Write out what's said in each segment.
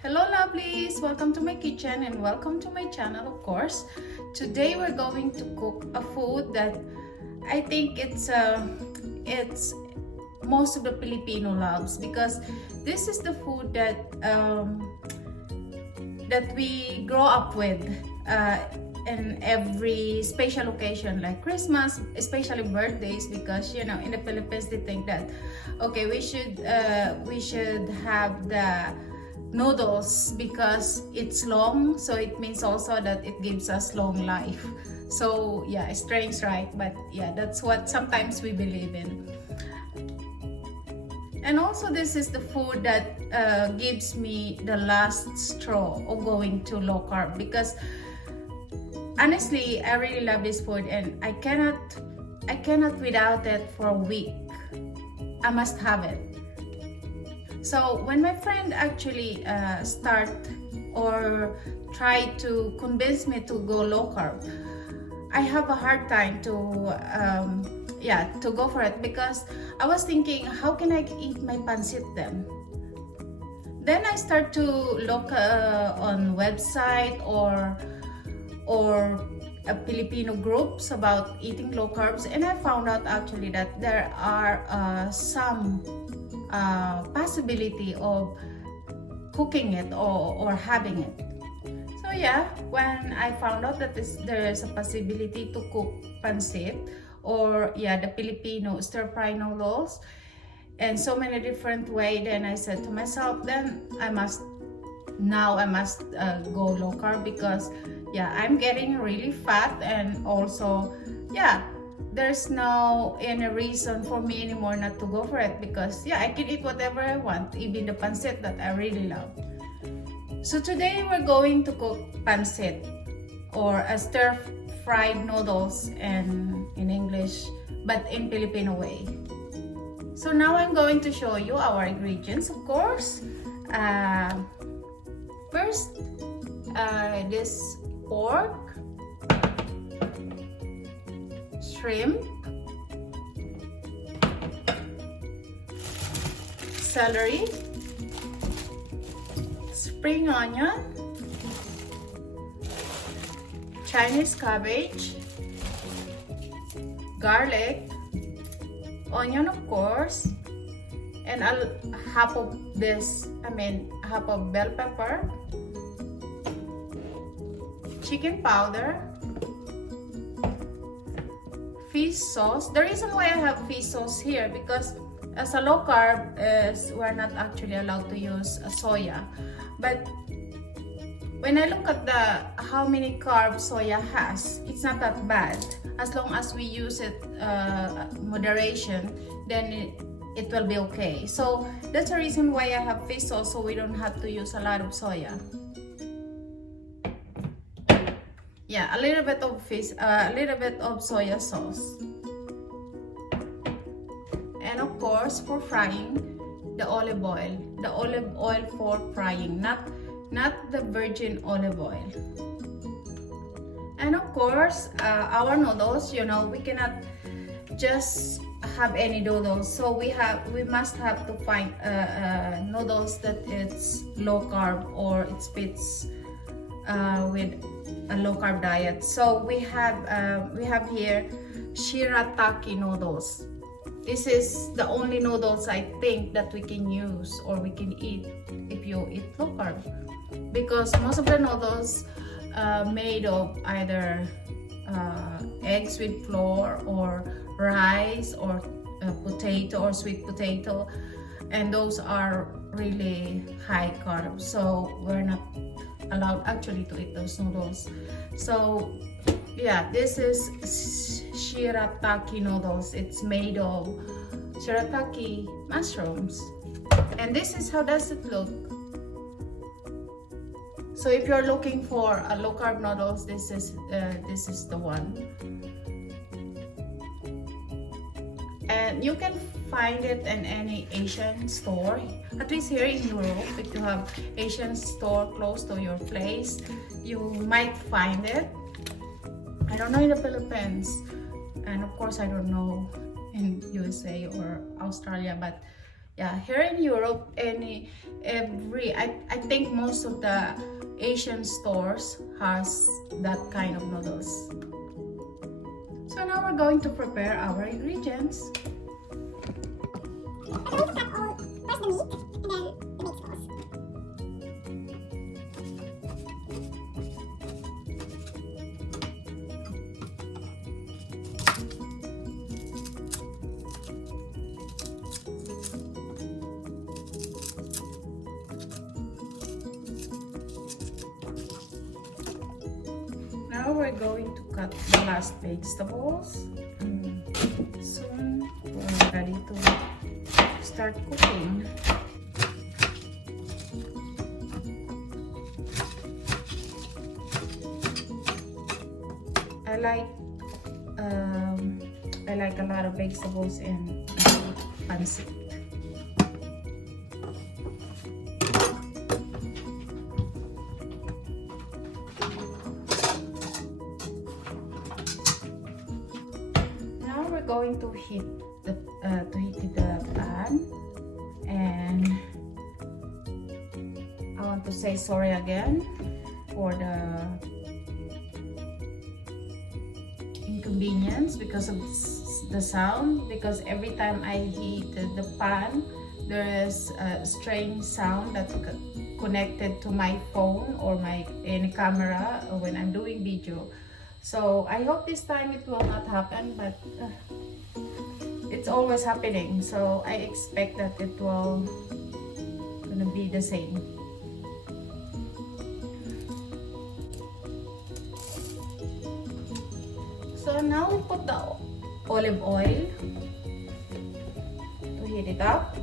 Hello lovelies, welcome to my kitchen and welcome to my channel, of course. Today we're going to cook a food that I think it's most of the Filipino loves, because this is the food that we grow up with in every special occasion like Christmas, especially birthdays, because you know in the Philippines they think that okay, we should have the noodles because it's long, so it means also that it gives us long life. So yeah, strange, right? But yeah, that's what sometimes we believe in. And also this is the food that gives me the last straw of going to low carb, because honestly I really love this food and I cannot without it for a week. I must have it. So when my friend actually start or try to convince me to go low carb, I have a hard time to go for it, because I was thinking, how can I eat my pansit then? Then I start to look on website or Filipino groups about eating low carbs, and I found out actually that there are some possibility of cooking it or having it. So yeah, when I found out that there is a possibility to cook pansit, or yeah, the Filipino stir-fry noodles, and so many different way, then I said to myself, then I must go low carb, because yeah, I'm getting really fat, and also yeah, there's no any reason for me anymore not to go for it, because yeah, I can eat whatever I want, even the pansit that I really love. So today we're going to cook pansit, or a stir-fried noodles in English, but in Filipino way. So now I'm going to show you our ingredients, of course. First, this pork, shrimp, celery, spring onion, Chinese cabbage, garlic, onion of course, and half of bell pepper, chicken powder, fish sauce. The reason why I have fish sauce here, because as a low carb, we're not actually allowed to use soya. But when I look at how many carbs soya has, it's not that bad. As long as we use it moderation, then it will be okay. So that's the reason why I have fish sauce, so we don't have to use a lot of soya. Yeah, a little bit of soya sauce. And of course, for frying, the olive oil. The olive oil for frying, not the virgin olive oil. And of course, our noodles, you know, we cannot just have any noodles. So we must have to find noodles that it's low carb, or it fits with a low carb diet. So we have here shirataki noodles. This is the only noodles I think that we can use or we can eat if you eat low carb, because most of the noodles made of either eggs with flour, or rice, or potato, or sweet potato, and those are really high carb, so we're not allowed actually to eat those noodles. So yeah, this is shirataki noodles. It's made of shirataki mushrooms, and this is how does it look. So if you're looking for a low carb noodles, this is the one, and you can find it in any Asian store. At least here in Europe, if you have Asian store close to your place, you might find it. I don't know in the Philippines, and of course I don't know in USA or Australia, but Yeah, here in Europe, I think most of the Asian stores has that kind of noodles. So now we're going to prepare our ingredients. Now we're going to cut the last vegetables. Soon we're ready to start cooking. I like a lot of vegetables in pansit. Going to heat the pan, and I want to say sorry again for the inconvenience because of the sound, because every time I heat the pan there is a strange sound that connected to my phone or my camera when I'm doing video. So I hope this time it will not happen, but it's always happening, so I expect that it will gonna be the same. So now we put the olive oil to heat it up.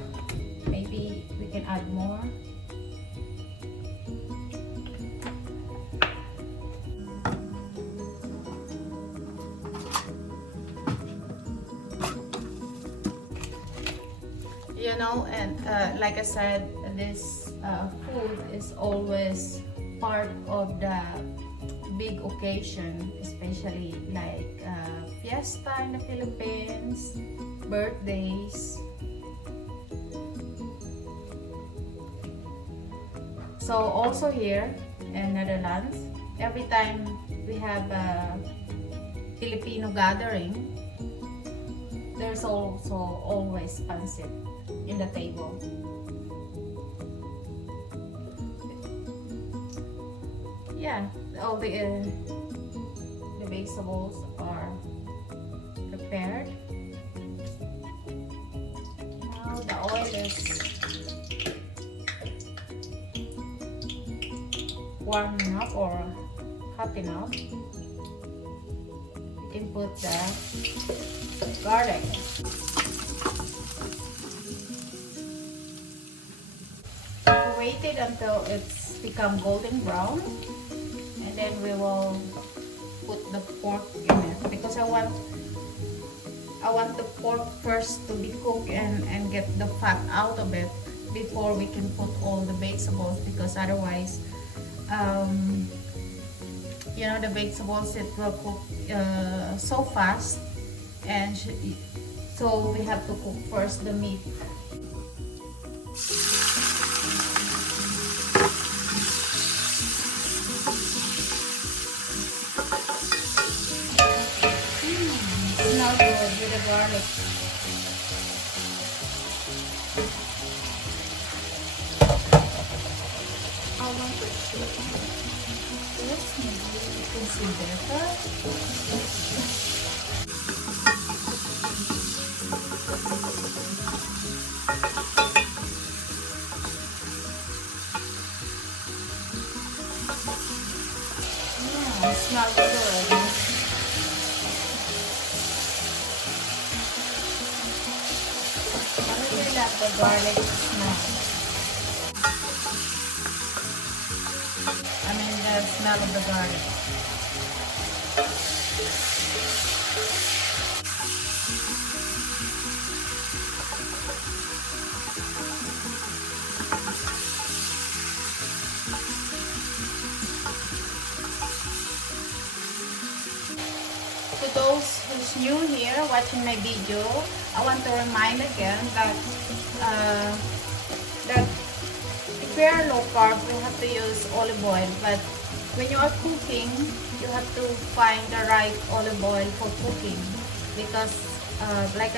Maybe we can add more. You know, and like I said, this food is always part of the big occasion, especially like fiesta in the Philippines, birthdays. So also here in Netherlands, every time we have a Filipino gathering, there's also always pansit in the table. Yeah, all the vegetables are prepared. Now the oil is warm enough or hot enough. You can put the garlic. Wait it until it's become golden brown, and then we will put the pork in it, because I want the pork first to be cooked and get the fat out of it before we can put all the vegetables, because otherwise you know, the vegetables, it will cook so fast, and so we have to cook first the meat. Smells good with the garlic. I want to check this. Maybe you can see better. Yeah, it smells good. I really love the garlic smell. I mean the smell of the garlic. To those who's new here watching my video, I want to remind again that that if we are low carb, we have to use olive oil. But when you are cooking, you have to find the right olive oil for cooking, because like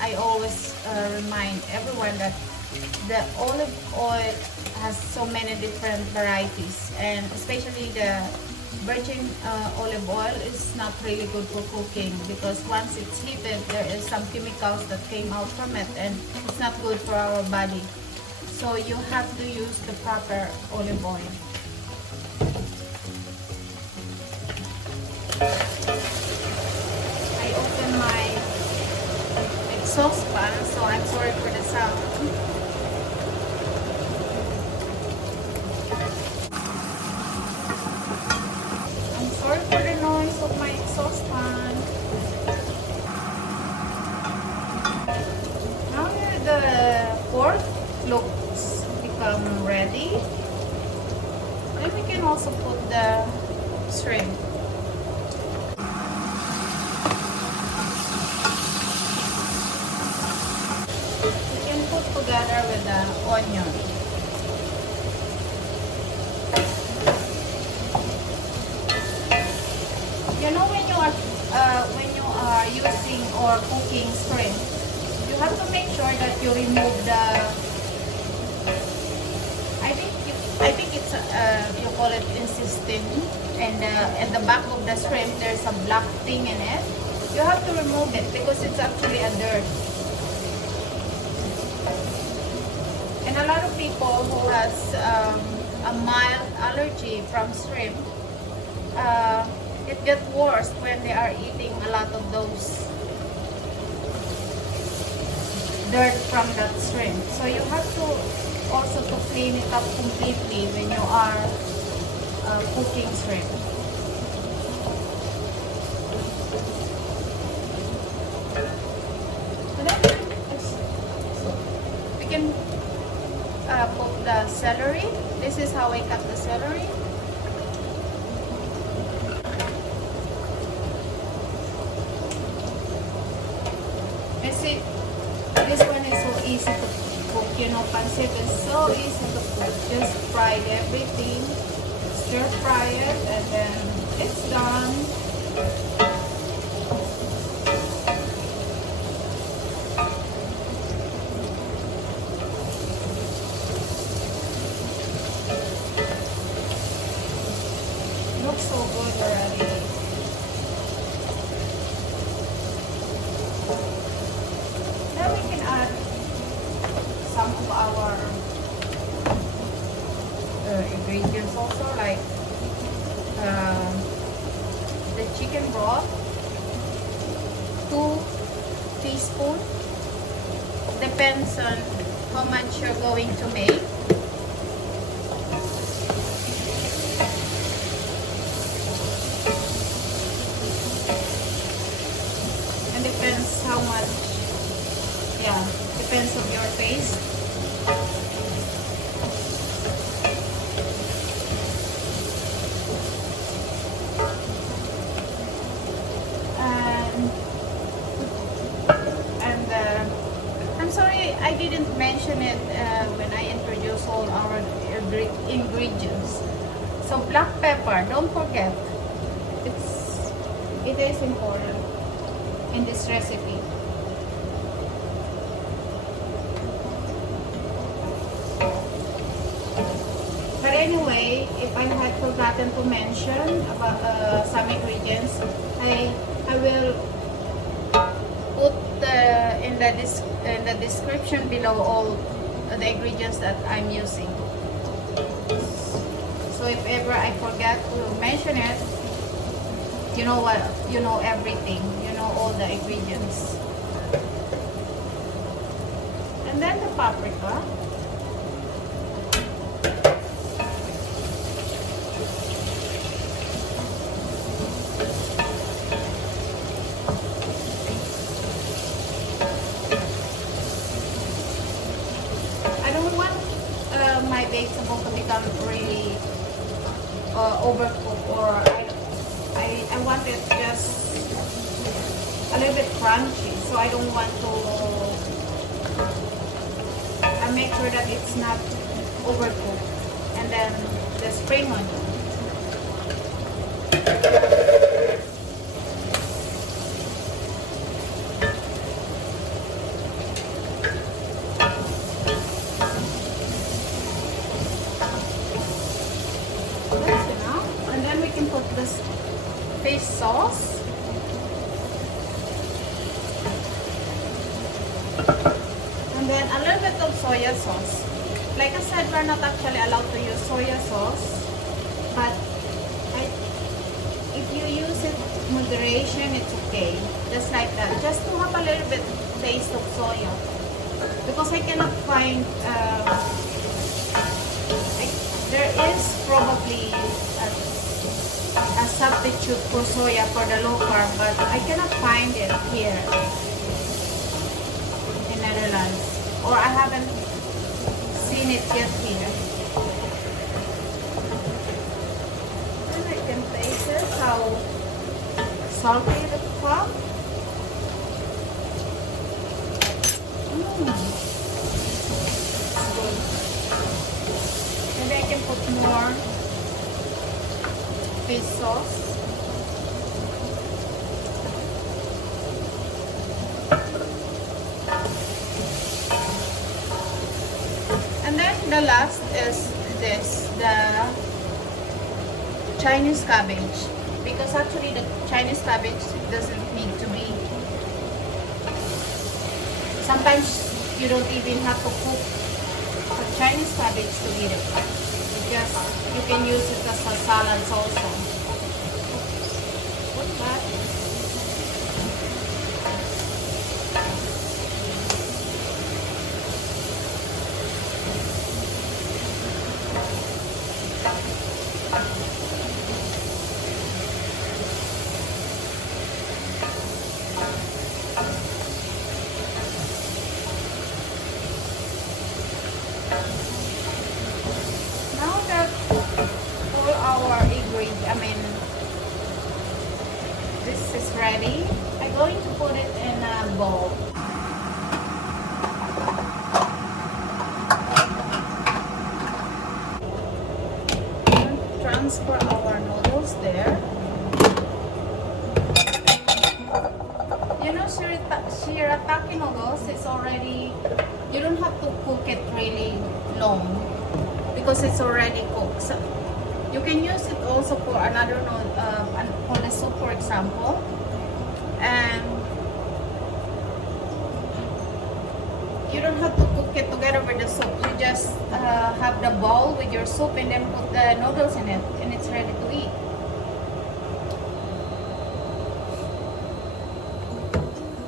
I always remind everyone that the olive oil has so many different varieties, and especially the virgin olive oil is not really good for cooking, because once it's heated, there is some chemicals that came out from it, and it's not good for our body. So you have to use the proper olive oil. I open my saucepan, so I'm sorry for the sound. I'm sorry for the noise of my saucepan. Now the pork looks become ready. Then we can also put the shrimp. Together with the onion. You know, when you are using or cooking shrimp, you have to make sure that you remove the. I think it's you call it intestine, and at the back of the shrimp there's a black thing in it. You have to remove it because it's actually a dirt. And a lot of people who has a mild allergy from shrimp, it gets worse when they are eating a lot of those dirt from that shrimp. So you have to also to clean it up completely when you are cooking shrimp. And then we can put the celery. This is how I cut the celery. You see, this one is so easy to cook. You know, pansit is so easy to cook. Just fry everything, stir fry it, and then it's done. Looks so good already. Now we can add some of our ingredients also, like the chicken broth, 2 teaspoons. Depends on how much you're going to make. Depends how much, yeah, depends on your taste. And I'm sorry I didn't mention it when I introduced all our ingredients. So black pepper, don't forget, it is important in this recipe. But anyway, if I had forgotten to mention about some ingredients, I will put in the description below all the ingredients that I'm using. So if ever I forget to mention it, you know what? You know everything. You know all the ingredients. And then the paprika. I don't want my vegetable to become really overcooked, or I want it just a little bit crunchy, so I don't want to make sure that it's not overcooked. And then the spring onion. That's enough. And then we can put this fish sauce. And then a little bit of soya sauce. Like I said, we're not actually allowed to use soya sauce, but if you use it in moderation, it's okay. Just like that. Just to have a little bit taste of soya. Because I cannot find, there is probably a substitute for soya for the low carb, but I cannot find it here in Netherlands. Or I haven't seen it yet here. And I can taste it, how salty it become. Good. Maybe I can put more fish sauce. And then the last is this, the Chinese cabbage. Because actually the Chinese cabbage doesn't need to be, sometimes you don't even have to cook the Chinese cabbage to eat it. Because you can use it as a salad also. What's that? Now that all our ingredients, this is ready, I'm going to put it in a bowl. Transfer our noodles there. You know, shirataki noodles is already, you don't have to cook it really long because it's already cooked. So you can use it also for another for the soup, for example. And you don't have to cook it together with the soup. You just have the bowl with your soup and then put the noodles in it, and it's ready to eat.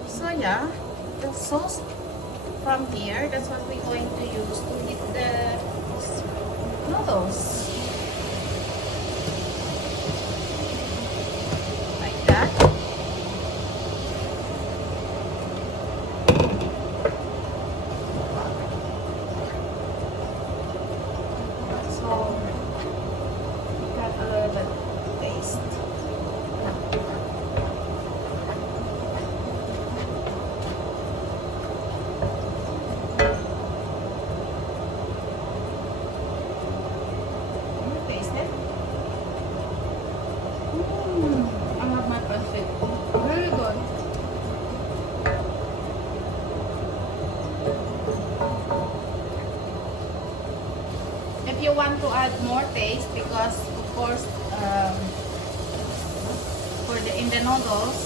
So yeah, the sauce from here, that's what we're going to use to heat the noodles. Like that. So, got a little bit of taste. I love my pancit. Very good. If you want to add more taste, because of course, in the noodles,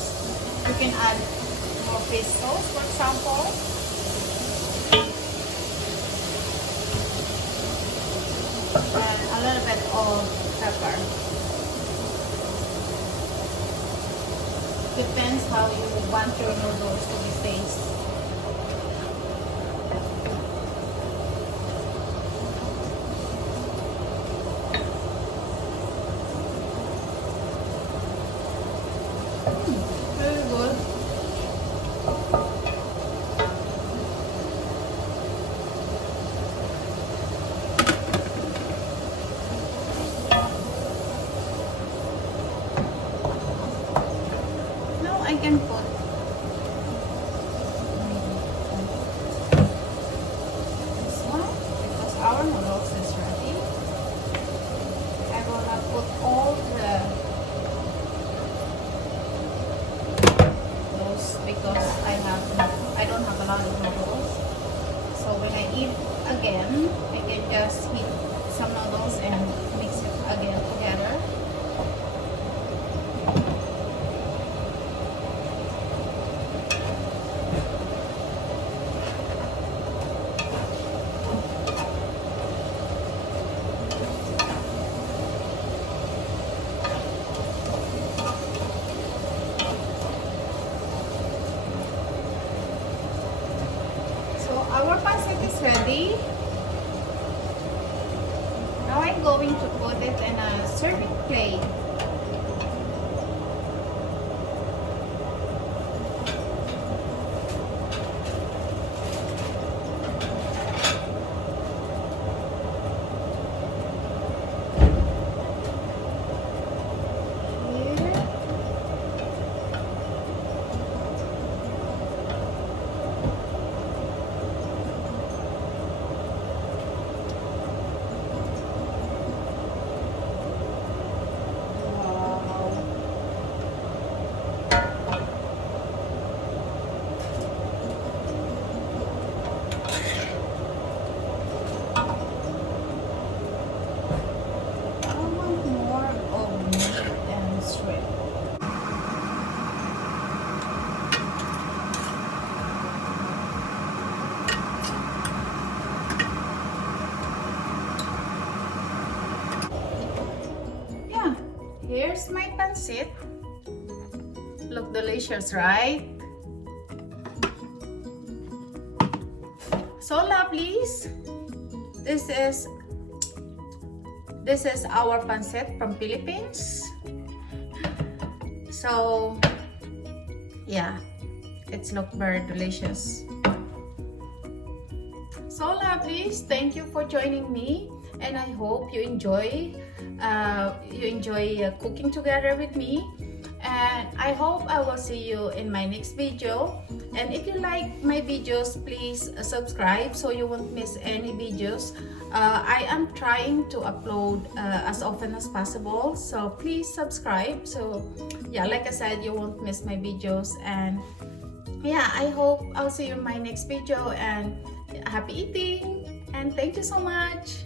you can add more fish sauce, for example. And a little bit of pepper. Depends how you want your noodles to be taste. Very good. I can put this one. I'm going to put it in a serving plate. Here's my pansit. Look delicious, right? So lovelies. This is our pansit from Philippines. So yeah, it's look very delicious. So lovelies, thank you for joining me, and I hope you enjoy cooking together with me, and I hope I will see you in my next video. And if you like my videos, please subscribe so you won't miss any videos. I am trying to upload as often as possible, so please subscribe. So yeah, like I said, you won't miss my videos. And yeah, I hope I'll see you in my next video, and happy eating, and thank you so much.